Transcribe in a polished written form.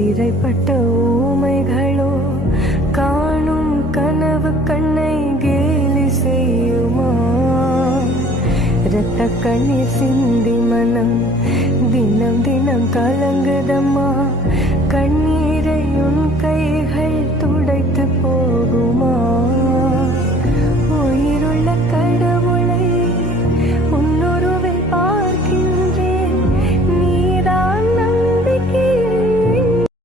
சிறைப்பட்ட ஊமைகளோ காணும் கனவு கண்ணை கேலி செய்யுமா? இரத்த கண்ணீர் சிந்தி மனம் தினம் தினம் கலங்குதம்மா.